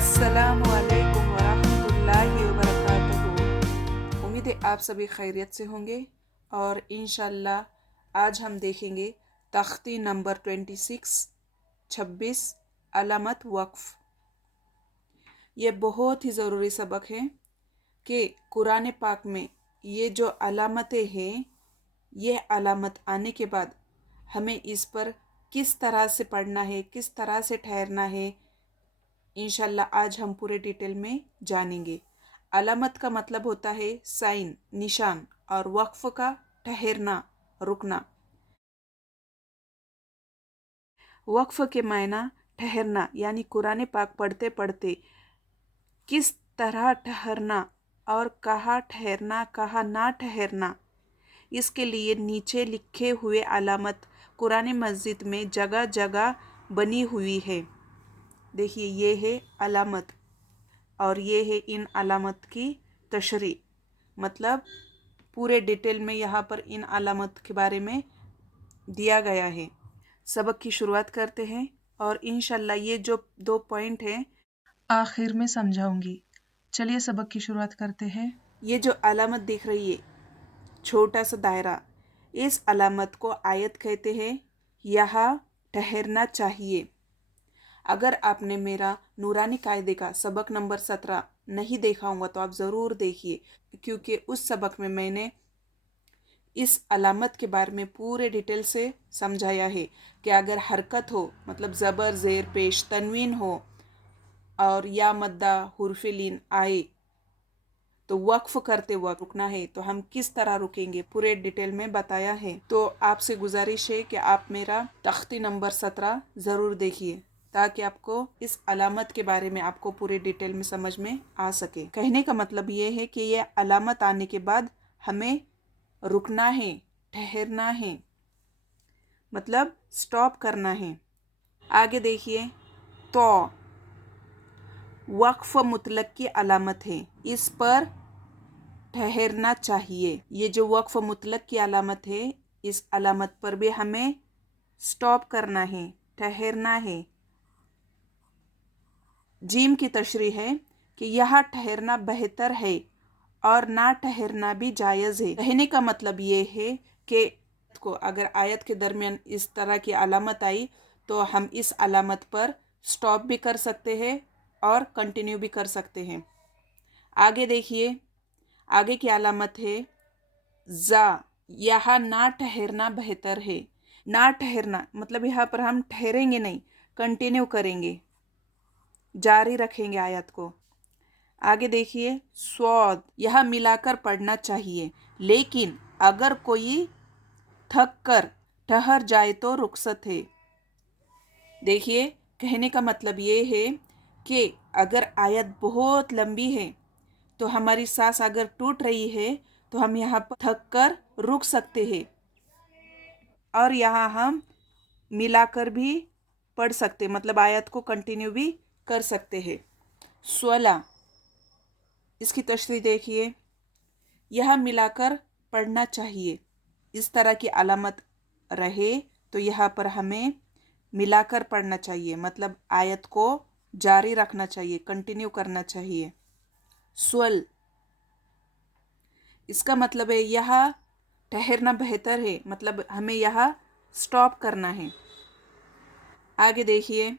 अस्सलामुअलैकुम वरहमतुल्लाहि वबरकातुहू। उम्मीद है आप सभी खैरियत से होंगे और इंशाल्लाह आज हम देखेंगे तख्ती नंबर 26 अलामत वक्फ। ये बहुत ही ज़रूरी सबक है कि कुरान पाक में ये जो अलामतें हैं, ये अलामत आने के बाद हमें इस पर किस तरह से पढ़ना है, किस तरह से ठहरना है, इंशाल्लाह आज हम पूरे डिटेल में जानेंगे। अलामत का मतलब होता है साइन, निशान, और वक्फ का ठहरना, रुकना। वक्फ के मायना ठहरना, यानी कुरान पाक पढ़ते पढ़ते किस तरह ठहरना और कहाँ ठहरना, कहाँ ना ठहरना। इसके लिए नीचे लिखे हुए अलामत कुरान मस्जिद में जगह जगह बनी हुई है। देखिए, ये है अलामत और ये है इन अलामत की तशरी, मतलब पूरे डिटेल में यहाँ पर इन अलामत के बारे में दिया गया है। सबक की शुरुआत करते हैं और इंशाल्लाह ये जो 2 पॉइंट हैं आखिर में समझाऊंगी। चलिए सबक की शुरुआत करते हैं। ये जो अलामत दिख रही है, छोटा सा दायरा, इस अलामत को आयत कहते हैं। यहाँ ठहरना चाहिए। अगर आपने मेरा नूरानी कायदे का सबक नंबर 17 नहीं देखा होगा तो आप ज़रूर देखिए, क्योंकि उस सबक में मैंने इस अलामत के बारे में पूरे डिटेल से समझाया है कि अगर हरकत हो, मतलब ज़बर ज़ेर पेश तनवीन हो और या मद्दा हुर्फ़े लीन आए, तो वक्फ करते वक्त रुकना है तो हम किस तरह रुकेंगे, पूरे डिटेल में बताया है। तो आपसे गुजारिश है कि आप मेरा तख्ती नंबर 17 ज़रूर देखिए, ताकि आपको इस अलामत के बारे में आपको पूरे डिटेल में समझ में आ सके। कहने का मतलब ये है कि ये अलामत आने के बाद हमें रुकना है, ठहरना है, मतलब स्टॉप करना है। आगे देखिए, तो वक्फ मुतलक की अलामत है, इस पर ठहरना चाहिए। ये जो वक्फ मुतलक की अलामत है, इस अलामत पर भी हमें स्टॉप करना है, ठहरना है। जीम की तशरीह है कि यह ठहरना बेहतर है और ना ठहरना भी जायज़ है। कहने का मतलब ये है कि अगर आयत के दरमियान इस तरह की अलामत आई तो हम इस अलामत पर स्टॉप भी कर सकते हैं और कंटिन्यू भी कर सकते हैं। आगे देखिए, आगे की अलामत है जा, यहाँ ना ठहरना बेहतर है। ना ठहरना मतलब यहाँ पर हम ठहरेंगे नहीं, कंटिन्यू करेंगे, जारी रखेंगे आयत को। आगे देखिए, स्वाद, यह मिलाकर पढ़ना चाहिए, लेकिन अगर कोई थक कर ठहर जाए तो रुखसत है। देखिए, कहने का मतलब ये है कि अगर आयत बहुत लंबी है तो हमारी सांस अगर टूट रही है तो हम यहाँ पर थक कर रुक सकते हैं और यहाँ हम मिलाकर भी पढ़ सकते, मतलब आयत को कंटिन्यू भी कर सकते हैं। स्वला, इसकी तशरीह देखिए, यह मिलाकर पढ़ना चाहिए। इस तरह की अलामत रहे तो यहाँ पर हमें मिलाकर पढ़ना चाहिए, मतलब आयत को जारी रखना चाहिए, कंटिन्यू करना चाहिए। स्वल, इसका मतलब है यहाँ ठहरना बेहतर है, मतलब हमें यहाँ स्टॉप करना है। आगे देखिए,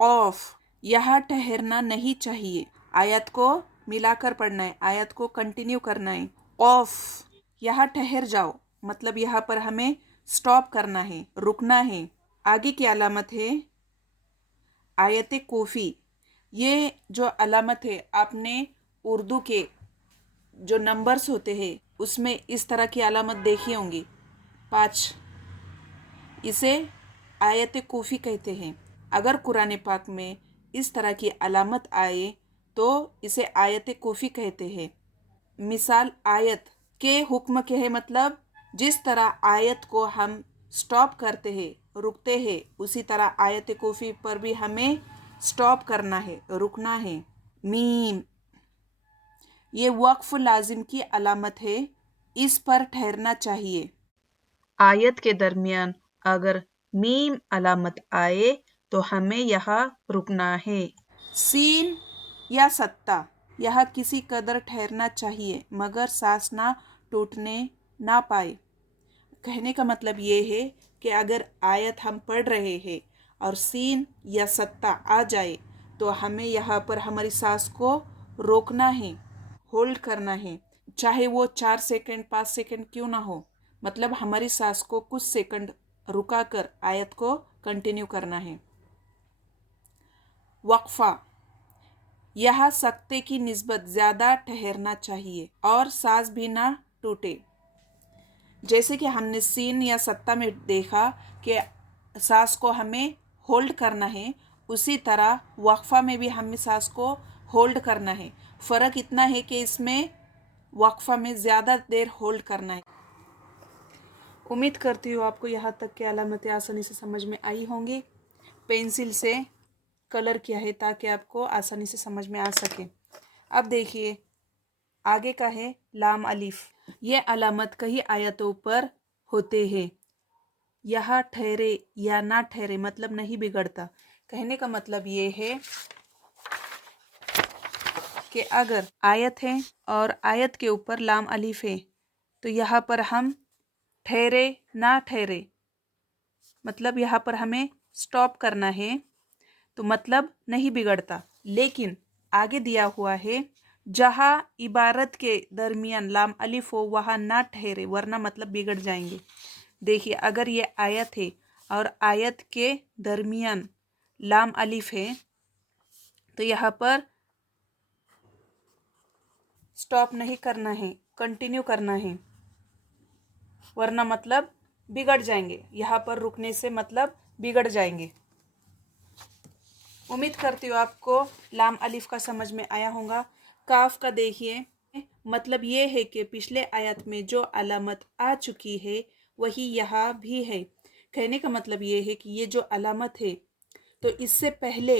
ऑफ, यहाँ ठहरना नहीं चाहिए, आयत को मिलाकर पढ़ना है, आयत को कंटिन्यू करना है। ऑफ, यहाँ ठहर जाओ, मतलब यहाँ पर हमें स्टॉप करना है, रुकना है। आगे की अलामत है आयत कोफी। ये जो अलामत है आपने उर्दू के जो नंबर्स होते हैं उसमें इस तरह की अलामत देखी होंगी, 5, इसे आयत कोफी कहते हैं। अगर कुरान पाक में इस तरह की अलामत आए तो इसे आयत कोफी कहते हैं। मिसाल आयत के हुक्म के है, मतलब जिस तरह आयत को हम स्टॉप करते हैं, रुकते हैं, उसी तरह आयत कोफी पर भी हमें स्टॉप करना है, रुकना है। मीम, ये वक्फ लाजिम की अलामत है, इस पर ठहरना चाहिए। आयत के दरमियान अगर मीम अलामत आए तो हमें यहाँ रुकना है। सीन या सत्ता, यह किसी कदर ठहरना चाहिए मगर सांस ना टूटने ना पाए। कहने का मतलब ये है कि अगर आयत हम पढ़ रहे हैं और सीन या सत्ता आ जाए तो हमें यहाँ पर हमारी सांस को रोकना है, होल्ड करना है, चाहे वो 4 सेकंड 5 सेकंड क्यों ना हो। मतलब हमारी सांस को कुछ सेकंड रुका कर आयत को कंटिन्यू करना है। वक्फा, यह सकते की निस्बत ज़्यादा ठहरना चाहिए और सांस भी ना टूटे। जैसे कि हमने सीन या सत्ता में देखा कि सांस को हमें होल्ड करना है, उसी तरह वक्फा में भी हमें सांस को होल्ड करना है। फ़र्क इतना है कि इसमें वक्फा में ज़्यादा देर होल्ड करना है। उम्मीद करती हूँ आपको यहाँ तक की अलामतें आसानी से समझ में आई होंगी। पेंसिल से कलर किया है ताकि आपको आसानी से समझ में आ सके। अब देखिए आगे का है लाम अलिफ। ये अलामत कई आयतों पर होते हैं। यह ठहरे या ना ठहरे मतलब नहीं बिगड़ता। कहने का मतलब ये है कि अगर आयत है और आयत के ऊपर लाम अलिफ है तो यहाँ पर हम ठहरे ना ठहरे मतलब यहाँ पर हमें स्टॉप करना है तो मतलब नहीं बिगड़ता। लेकिन आगे दिया हुआ है जहाँ इबारत के दरमियान लाम अलिफ हो वहाँ ना ठहरे वरना मतलब बिगड़ जाएंगे। देखिए अगर ये आयत है और आयत के दरमियान लाम अलिफ है तो यहाँ पर स्टॉप नहीं करना है, कंटिन्यू करना है वरना मतलब बिगड़ जाएंगे। यहाँ पर रुकने से मतलब बिगड़ जाएंगे। उम्मीद करती हूँ आपको लाम अलिफ का समझ में आया होगा। काफ का देखिए मतलब ये है कि पिछले आयत में जो अलामत आ चुकी है वही यहाँ भी है। कहने का मतलब ये है कि ये जो अलामत है तो इससे पहले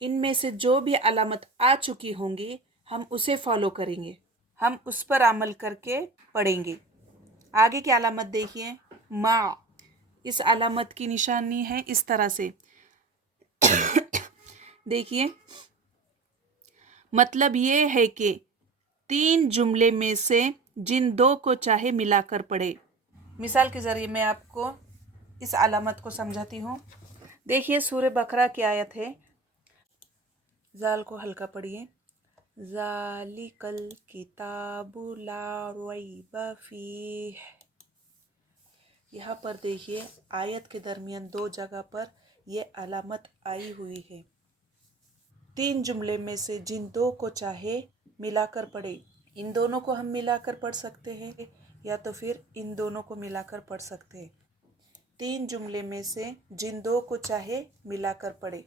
इनमें से जो भी अलामत आ चुकी होंगी हम उसे फॉलो करेंगे, हम उस पर अमल करके पढ़ेंगे। आगे की अलामत देखिए मा। इस अलामत की निशानी है इस तरह से देखिए मतलब ये है कि 3 जुमले में से जिन 2 को चाहे मिलाकर पढ़े। मिसाल के ज़रिए मैं आपको इस अलामत को समझाती हूँ। देखिए सूरह बकरा की आयत है, जाल को हल्का पढ़िए, ज़ालिकल किताबु ला रैब फीह। यहाँ पर देखिए आयत के दरमियान 2 जगह पर यह अलामत आई हुई है। 3 जुमले में से जिन 2 को चाहे मिलाकर पढ़े। इन दोनों को हम मिलाकर पढ़ सकते हैं या तो फिर इन दोनों को मिलाकर पढ़ सकते हैं। 3 जुमले में से जिन 2 को चाहे मिलाकर पढ़े।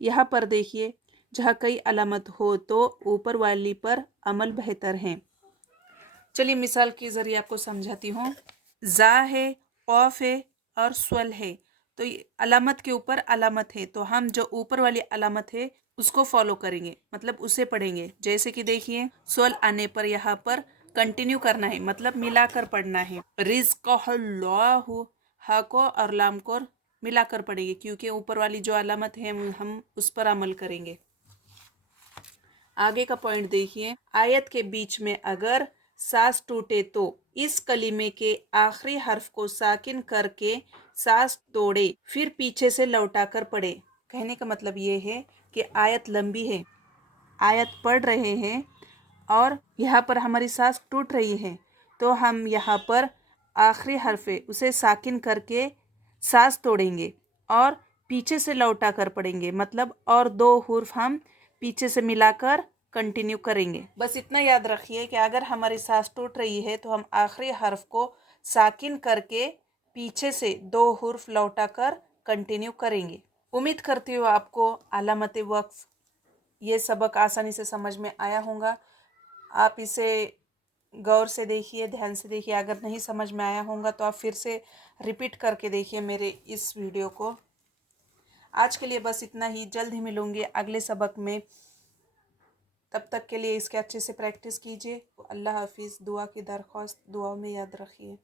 यहाँ पर देखिए जहाँ कई अलामत हो तो ऊपर वाली पर अमल बेहतर है। चलिए मिसाल के ज़रिए आपको समझाती हूँ। जा है, औफ है और स्वल है तो अलामत के ऊपर अलामत है तो हम जो ऊपर वाली अलामत है उसको फॉलो करेंगे मतलब उसे पढ़ेंगे। जैसे कि देखिए स्वल आने पर यहाँ पर कंटिन्यू करना है मतलब मिलाकर पढ़ना है। रिज़्क़ल्लाहु हा को और लाम को मिलाकर पढ़ेंगे क्योंकि ऊपर वाली जो अलामत है हम उस पर अमल करेंगे। आगे का पॉइंट देखिए आयत के बीच में अगर सांस टूटे तो इस कलीमे के आखिरी हर्फ को साकिन करके सांस तोड़े फिर पीछे से लौटाकर पढ़े। कहने का मतलब ये है कि आयत लंबी है, आयत पढ़ रहे हैं और यहाँ पर हमारी सांस टूट रही है तो हम यहाँ पर आखिरी हर्फ है उसे साकिन करके सांस तोड़ेंगे और पीछे से लौटा कर पढ़ेंगे मतलब और 2 हुर्फ हम पीछे से मिलाकर कंटिन्यू करेंगे। बस इतना याद रखिए कि अगर हमारी सांस टूट रही है तो हम आखिरी हर्फ को साकिन करके पीछे से 2 हुर्फ लौटा कर कंटिन्यू करेंगे। उम्मीद करती हूँ आपको अलामत वक्फ ये सबक आसानी से समझ में आया होगा। आप इसे गौर से देखिए, ध्यान से देखिए। अगर नहीं समझ में आया होगा तो आप फिर से रिपीट करके देखिए मेरे इस वीडियो को। आज के लिए बस इतना ही, जल्द ही मिलूंगी अगले सबक में। तब तक के लिए इसके अच्छे से प्रैक्टिस कीजिए। अल्लाह हाफिज़। दुआ की दरख्वास्त दुआ में याद रखिए।